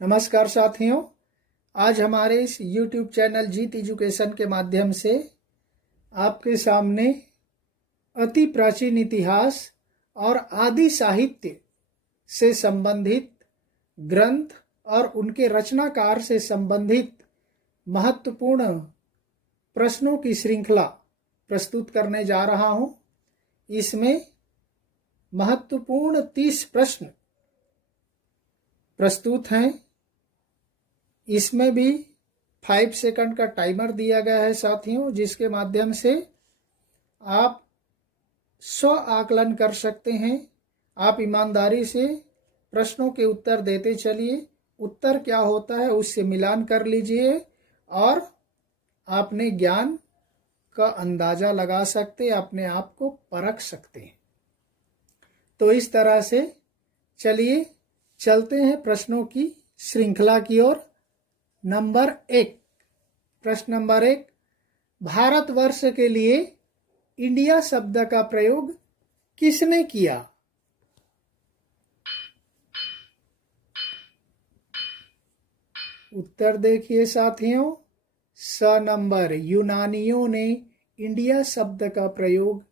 नमस्कार साथियों, आज हमारे इस YouTube चैनल जीत एजुकेशन के माध्यम से आपके सामने अति प्राचीन इतिहास और आदि साहित्य से संबंधित ग्रंथ और उनके रचनाकार से संबंधित महत्वपूर्ण प्रश्नों की श्रृंखला प्रस्तुत करने जा रहा हूं। इसमें महत्वपूर्ण 30 प्रश्न प्रस्तुत हैं। इसमें भी 5 सेकंड का टाइमर दिया गया है साथियों, जिसके माध्यम से आप स्व आकलन कर सकते हैं। आप ईमानदारी से प्रश्नों के उत्तर देते चलिए। उत्तर क्या होता है उससे मिलान कर लीजिए और अपने ज्ञान का अंदाजा लगा सकते, अपने आप को परख सकते हैं। तो इस तरह से चलिए चलते हैं प्रश्नों की श्रृंखला की ओर। नंबर 1, प्रश्न नंबर 1, भारतवर्ष के लिए इंडिया शब्द का प्रयोग किसने किया? उत्तर देखिए साथियों, स नंबर, यूनानियों ने इंडिया शब्द का प्रयोग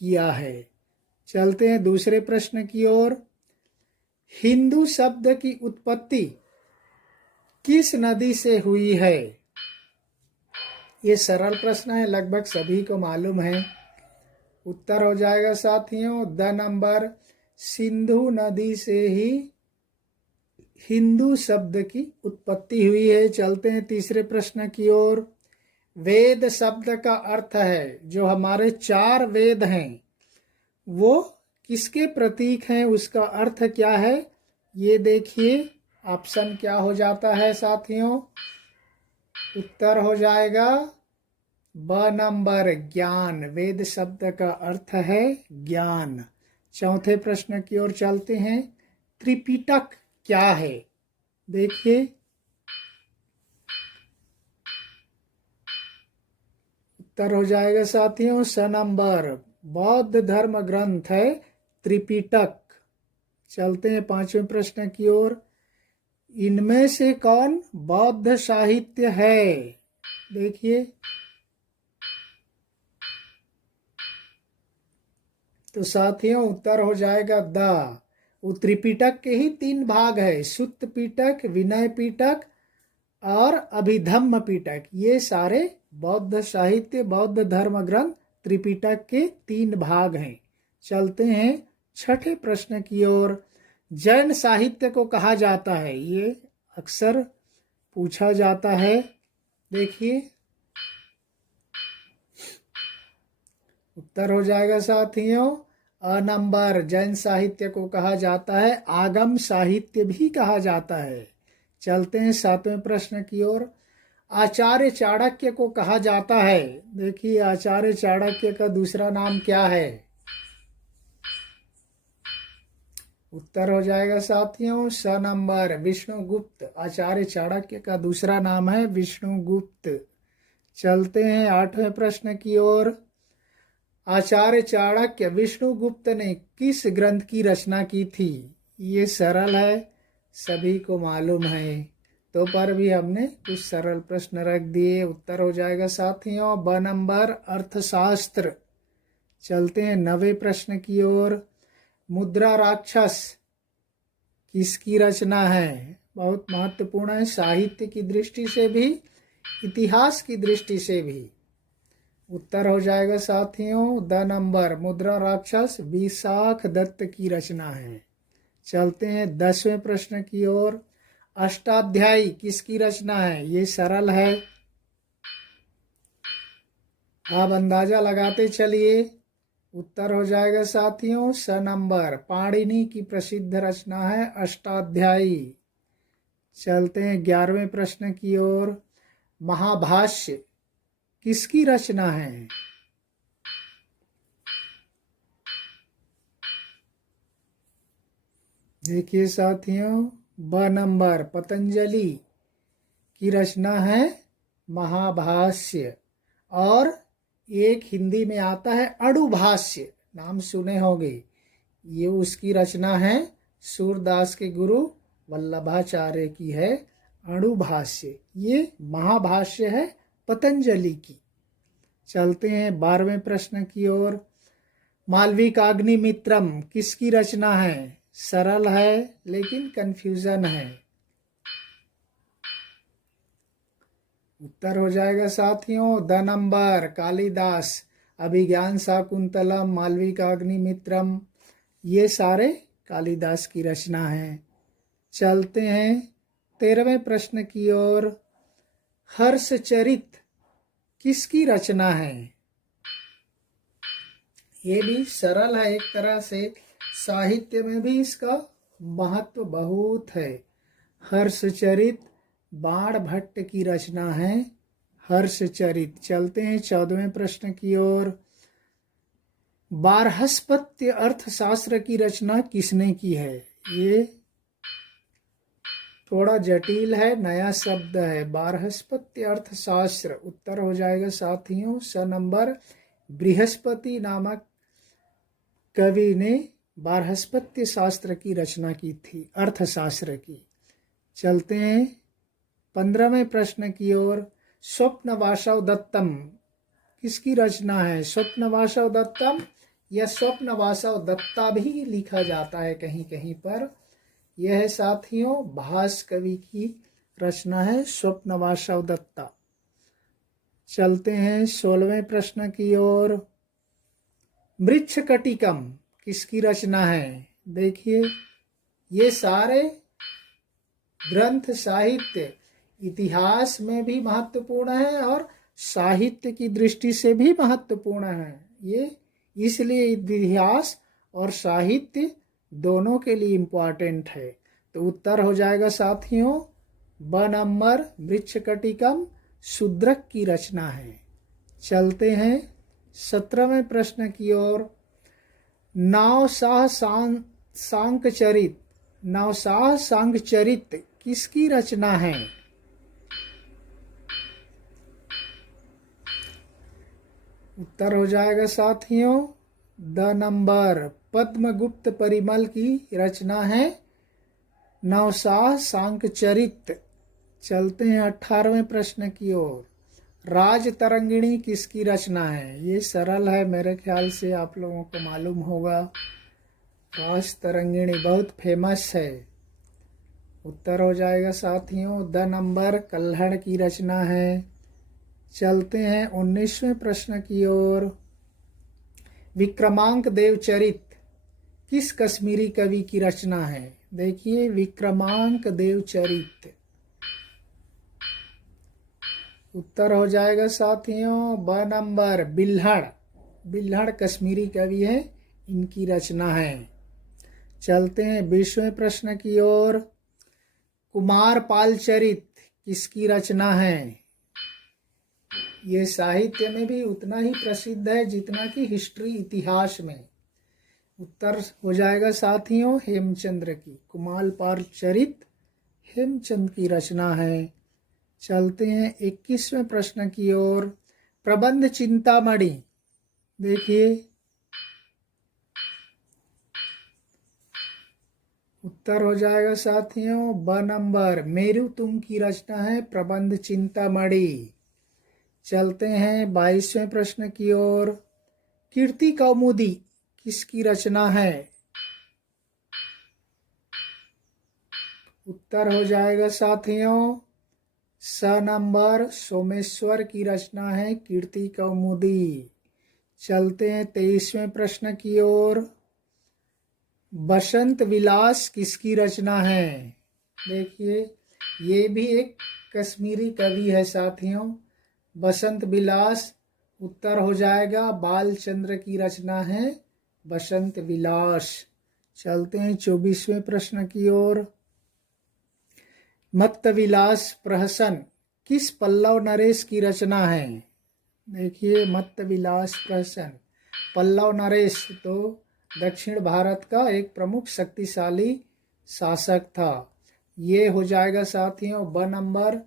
किया है। चलते हैं दूसरे प्रश्न की ओर। हिंदू शब्द की उत्पत्ति किस नदी से हुई है? ये सरल प्रश्न है, लगभग सभी को मालूम है। उत्तर हो जाएगा साथियों द नंबर, सिंधु नदी से ही हिंदू शब्द की उत्पत्ति हुई है। चलते हैं तीसरे प्रश्न की ओर। वेद शब्द का अर्थ है, जो हमारे 4 वेद हैं वो किसके प्रतीक हैं, उसका अर्थ क्या है? ये देखिए ऑप्शन क्या हो जाता है साथियों। उत्तर हो जाएगा ब नंबर, ज्ञान। वेद शब्द का अर्थ है ज्ञान। चौथे प्रश्न की ओर चलते हैं। त्रिपिटक क्या है? देखिए उत्तर हो जाएगा साथियों स नंबर, बौद्ध धर्म ग्रंथ है त्रिपिटक। चलते हैं पांचवें प्रश्न की ओर। इनमें से कौन बौद्ध साहित्य है? देखिए तो साथियों उत्तर हो जाएगा द। त्रिपिटक के ही 3 भाग है, सुत्त पिटक, विनय पिटक और अभिधम्म पिटक। ये सारे बौद्ध साहित्य, बौद्ध धर्म ग्रंथ त्रिपिटक के 3 भाग हैं। चलते हैं छठे प्रश्न की ओर। जैन साहित्य को कहा जाता है, ये अक्सर पूछा जाता है। देखिए उत्तर हो जाएगा साथियों अ नंबर, जैन साहित्य को कहा जाता है आगम साहित्य भी कहा जाता है। चलते हैं 7वें प्रश्न की ओर। आचार्य चाणक्य को कहा जाता है, देखिए आचार्य चाणक्य का दूसरा नाम क्या है? उत्तर हो जाएगा साथियों स नंबर, विष्णुगुप्त। आचार्य चाणक्य का दूसरा नाम है विष्णुगुप्त। चलते हैं 8वें प्रश्न की ओर। आचार्य चाणक्य विष्णुगुप्त ने किस ग्रंथ की रचना की थी? ये सरल है, सभी को मालूम है, तो पर भी हमने कुछ सरल प्रश्न रख दिए। उत्तर हो जाएगा साथियों ब नंबर, अर्थशास्त्र। चलते हैं 9वें प्रश्न की ओर। मुद्रा राक्षस किसकी रचना है? बहुत महत्वपूर्ण है, साहित्य की दृष्टि से भी, इतिहास की दृष्टि से भी। उत्तर हो जाएगा साथियों द नंबर, मुद्रा राक्षस विशाख दत्त की रचना है। चलते हैं 10वें प्रश्न की ओर। अष्टाध्यायी किसकी रचना है? ये सरल है, आप अंदाजा लगाते चलिए। उत्तर हो जाएगा साथियों स नंबर, पाणिनि की प्रसिद्ध रचना है अष्टाध्यायी। चलते हैं 11वें प्रश्न की ओर। महाभाष्य किसकी रचना है? देखिए साथियों ब नंबर, पतंजलि की रचना है महाभाष्य। और एक हिंदी में आता है अणुभाष्य, नाम सुने होंगे, ये उसकी रचना है सूरदास के गुरु वल्लभाचार्य की है अणुभाष्य, ये महाभाष्य है पतंजलि की। चलते हैं 12वें प्रश्न की ओर। मालविकाग्निमित्रम किसकी रचना है? सरल है लेकिन कंफ्यूजन है। उत्तर हो जाएगा साथियों द नंबर कालिदास। अभिज्ञान शाकुंतलम, मालविकाग्निमित्रम, ये सारे कालिदास की रचना है। चलते हैं 13वें प्रश्न की ओर। हर्षचरित किसकी रचना है? ये भी सरल है एक तरह से, साहित्य में भी इसका महत्व बहुत है। हर्षचरित बाण भट्ट की रचना है हर्षचरित। चलते हैं 14वें प्रश्न की ओर। बारहस्पत्य अर्थशास्त्र की रचना किसने की है? ये थोड़ा जटिल है, नया शब्द है, बारहस्पत्य अर्थशास्त्र। उत्तर हो जाएगा साथियों स नंबर। बृहस्पति नामक कवि ने बारहस्पत्य शास्त्र की रचना की थी, अर्थशास्त्र की। चलते हैं 15वें प्रश्न की ओर। स्वप्नवासव दत्तम किसकी रचना है? स्वप्नवासव दत्तम या स्वप्नवासव दत्ता भी लिखा जाता है कहीं कहीं पर। यह है साथियों भास कवि की रचना है स्वप्नवासव दत्ता। चलते हैं 16वें प्रश्न की ओर। मृच्छकटिकम किसकी रचना है? देखिए ये सारे ग्रंथ साहित्य इतिहास में भी महत्वपूर्ण है और साहित्य की दृष्टि से भी महत्वपूर्ण है। ये इसलिए इतिहास और साहित्य दोनों के लिए इम्पोर्टेंट है। तो उत्तर हो जाएगा साथियों ब नंबर। मृच्छकटिकम शूद्रक की रचना है। चलते हैं 17वें प्रश्न की ओर। नवशाह सांकचरित, नवशाह सांकचरित किसकी रचना है? उत्तर हो जाएगा साथियों द नंबर। पद्मगुप्त परिमल की रचना है नवशाह सांकचरित। चलते हैं 18वें प्रश्न की ओर। राजतरंगिणी किसकी रचना है? ये सरल है, मेरे ख्याल से आप लोगों को मालूम होगा। राजतरंगिणी बहुत फेमस है। उत्तर हो जाएगा साथियों द नंबर। कल्हड़ की रचना है। चलते हैं 19वें प्रश्न की ओर। विक्रमांक देवचरित किस कश्मीरी कवि की रचना है? देखिए विक्रमांक देवचरित। उत्तर हो जाएगा साथियों ब नंबर। बिल्हड़, बिल्हड़ कश्मीरी कवि है, इनकी रचना है। चलते हैं 20वें प्रश्न की ओर। कुमारपाल चरित किसकी रचना है? ये साहित्य में भी उतना ही प्रसिद्ध है जितना कि हिस्ट्री इतिहास में। उत्तर हो जाएगा साथियों हेमचंद्र की। कुमारपाल चरित हेमचंद की रचना है। चलते हैं 21वें प्रश्न की ओर। प्रबंध चिंतामणि, देखिए उत्तर हो जाएगा साथियों ब नंबर। मेरुतुंग की रचना है प्रबंध चिंतामणि। चलते हैं 22वें प्रश्न की ओर। कीर्ति कौमुदी किसकी रचना है? उत्तर हो जाएगा साथियों स नंबर। सोमेश्वर की रचना है कीर्ति कौमुदी। चलते हैं 23वें प्रश्न की ओर। बसंत विलास किसकी रचना है? देखिए ये भी एक कश्मीरी कवि है साथियों, बसंत विलास। उत्तर हो जाएगा बालचंद्र की रचना है बसंत विलास। चलते हैं 24वें प्रश्न की ओर। मत्त विलास प्रहसन किस पल्लव नरेश की रचना है? देखिए मत्त विलास प्रहसन। पल्लव नरेश तो दक्षिण भारत का एक प्रमुख शक्तिशाली शासक था। ये हो जाएगा साथियों ब नंबर।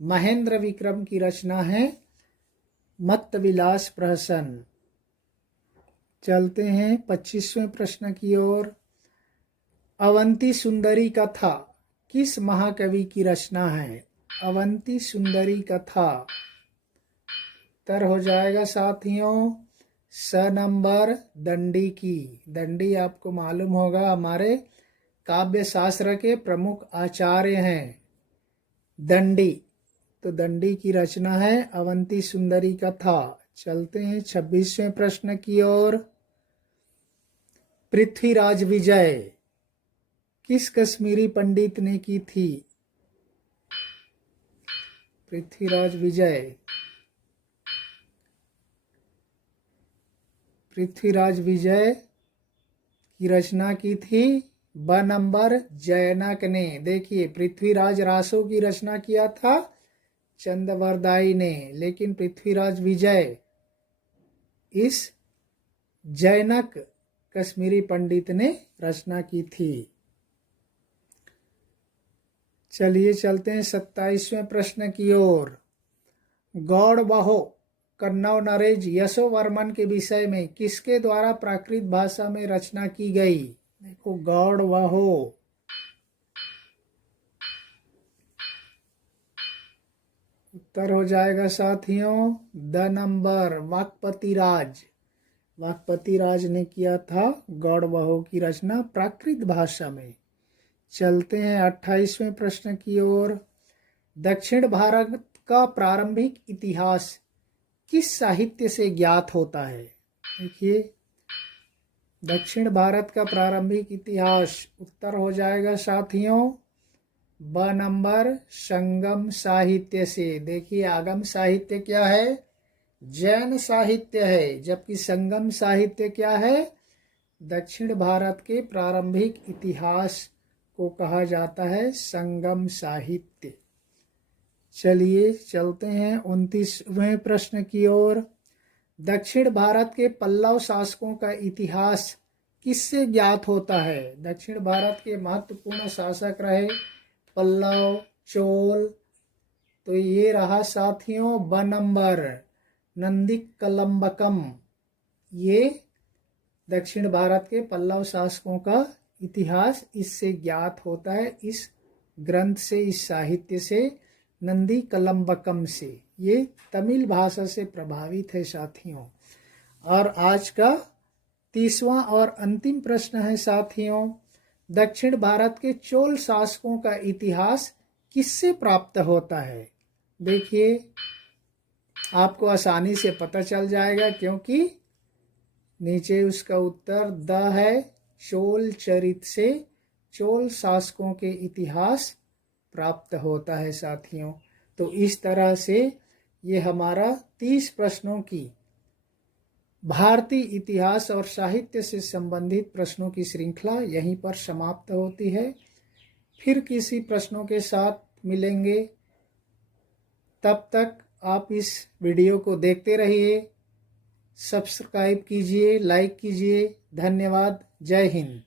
महेंद्र विक्रम की रचना है मत्त विलास प्रहसन। चलते हैं 25वें प्रश्न की ओर। अवंती सुंदरी कथा किस महाकवि की रचना है? अवंती सुंदरी कथा। उत्तर हो जाएगा साथियों स नंबर दंडी की। दंडी आपको मालूम होगा हमारे काव्य शास्त्र के प्रमुख आचार्य हैं। दंडी, तो दंडी की रचना है अवंती सुंदरी कथा। चलते हैं 26वें प्रश्न की ओर। पृथ्वीराज विजय किस कश्मीरी पंडित ने की थी? पृथ्वीराज विजय, पृथ्वीराज विजय की रचना की थी ब नंबर जैनक ने। देखिए, पृथ्वीराज रासो की रचना किया था चंद्रवरदाई ने, लेकिन पृथ्वीराज विजय इस जैनक कश्मीरी पंडित ने रचना की थी। चलिए चलते हैं 27वें प्रश्न की ओर। गौड़ बहो कन्नौ नरेश यशोवर्मन के विषय में किसके द्वारा प्राकृत भाषा में रचना की गई? देखो, गौड़ बहो, उत्तर हो जाएगा साथियों द नंबर वाक्पति राज। वाक्पति राज ने किया था गौड़ बहो की रचना प्राकृत भाषा में। चलते हैं 28वें प्रश्न की ओर। दक्षिण भारत का प्रारंभिक इतिहास किस साहित्य से ज्ञात होता है? देखिए, दक्षिण भारत का प्रारंभिक इतिहास, उत्तर हो जाएगा साथियों ब नंबर संगम साहित्य से। देखिए, आगम साहित्य क्या है? जैन साहित्य है, जबकि संगम साहित्य क्या है? दक्षिण भारत के प्रारंभिक इतिहास को कहा जाता है संगम साहित्य। चलिए चलते हैं 29वें प्रश्न की ओर। दक्षिण भारत के पल्लव शासकों का इतिहास किससे ज्ञात होता है? दक्षिण भारत के महत्वपूर्ण शासक रहे पल्लव, चोल, तो ये रहा साथियों ब नंबर नंदिक कलम्बकम। ये दक्षिण भारत के पल्लव शासकों का इतिहास इससे ज्ञात होता है, इस ग्रंथ से, इस साहित्य से, नंदी कलम्बकम से। ये तमिल भाषा से प्रभावित है साथियों। और आज का 30वां और अंतिम प्रश्न है साथियों, दक्षिण भारत के चोल शासकों का इतिहास किससे प्राप्त होता है? देखिए, आपको आसानी से पता चल जाएगा क्योंकि नीचे उसका उत्तर द है। चोल चरित से चोल शासकों के इतिहास प्राप्त होता है साथियों। तो इस तरह से ये हमारा 30 प्रश्नों की भारतीय इतिहास और साहित्य से संबंधित प्रश्नों की श्रृंखला यहीं पर समाप्त होती है। फिर किसी प्रश्नों के साथ मिलेंगे, तब तक आप इस वीडियो को देखते रहिए, सब्सक्राइब कीजिए, लाइक कीजिए। धन्यवाद। जय हिंद।